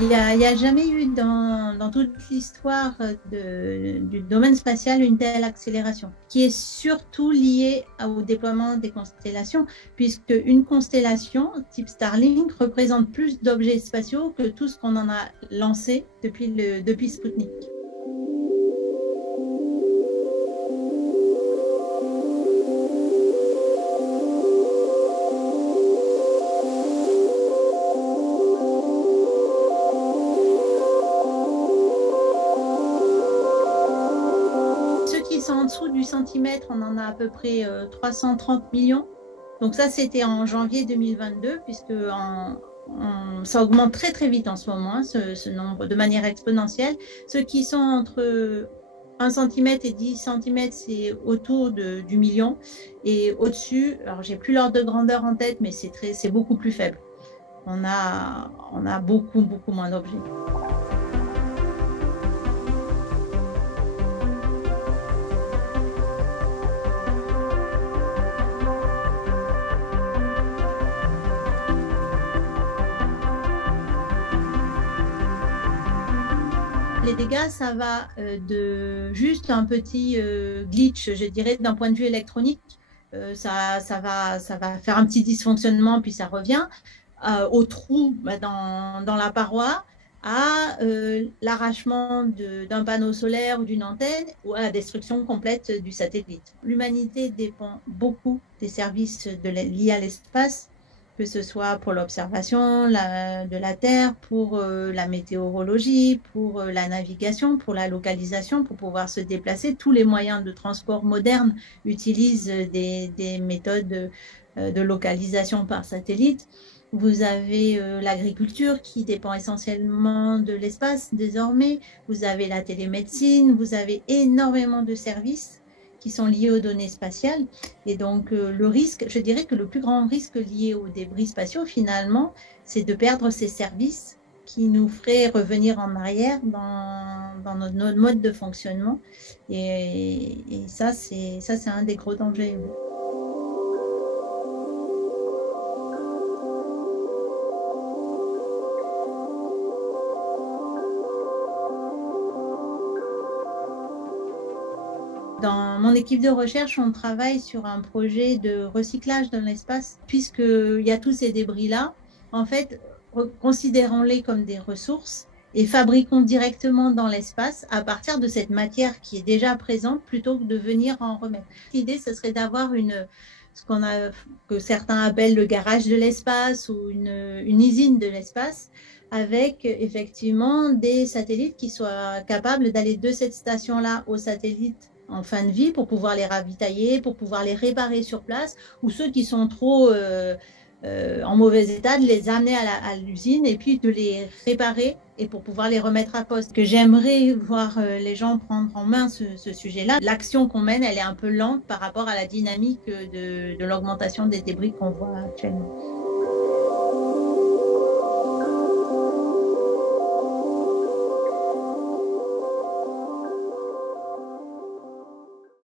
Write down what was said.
Il y a jamais eu dans toute l'histoire du domaine spatial une telle accélération, qui est surtout liée au déploiement des constellations, puisque une constellation type Starlink représente plus d'objets spatiaux que tout ce qu'on en a lancé depuis Sputnik. Ceux qui sont en dessous du centimètre, on en a à peu près 330 millions. Donc ça, c'était en janvier 2022, puisque ça augmente très très vite en ce moment, hein, ce nombre, de manière exponentielle. Ceux qui sont entre 1 centimètre et 10 centimètres, c'est autour du million. Et au-dessus, alors j'ai plus l'ordre de grandeur en tête, mais c'est beaucoup plus faible. On a beaucoup, beaucoup moins d'objets. Les dégâts, ça va de juste un petit glitch, je dirais, d'un point de vue électronique. Ça va faire un petit dysfonctionnement, puis ça revient, au trou dans la paroi, à l'arrachement d'un panneau solaire ou d'une antenne, ou à la destruction complète du satellite. L'humanité dépend beaucoup des services liés à l'espace, que ce soit pour l'observation de la Terre, pour la météorologie, pour la navigation, pour la localisation, pour pouvoir se déplacer. Tous les moyens de transport modernes utilisent des méthodes de localisation par satellite. Vous avez l'agriculture qui dépend essentiellement de l'espace désormais. Vous avez la télémédecine, vous avez énormément de services qui sont liés aux données spatiales. Et donc, le risque, je dirais que le plus grand risque lié aux débris spatiaux, finalement, c'est de perdre ces services qui nous feraient revenir en arrière dans notre mode de fonctionnement. Et ça, c'est un des gros dangers. Dans mon équipe de recherche, on travaille sur un projet de recyclage dans l'espace, puisqu'il y a tous ces débris-là. En fait, considérons-les comme des ressources et fabriquons directement dans l'espace à partir de cette matière qui est déjà présente plutôt que de venir en remettre. L'idée, ce serait d'avoir que certains appellent le garage de l'espace ou une usine de l'espace, avec effectivement des satellites qui soient capables d'aller de cette station-là au satellite en fin de vie pour pouvoir les ravitailler, pour pouvoir les réparer sur place, ou ceux qui sont trop en mauvais état, de les amener à l'usine et puis de les réparer et pour pouvoir les remettre à poste. Que j'aimerais voir les gens prendre en main ce sujet-là. L'action qu'on mène, elle est un peu lente par rapport à la dynamique de l'augmentation des débris qu'on voit actuellement.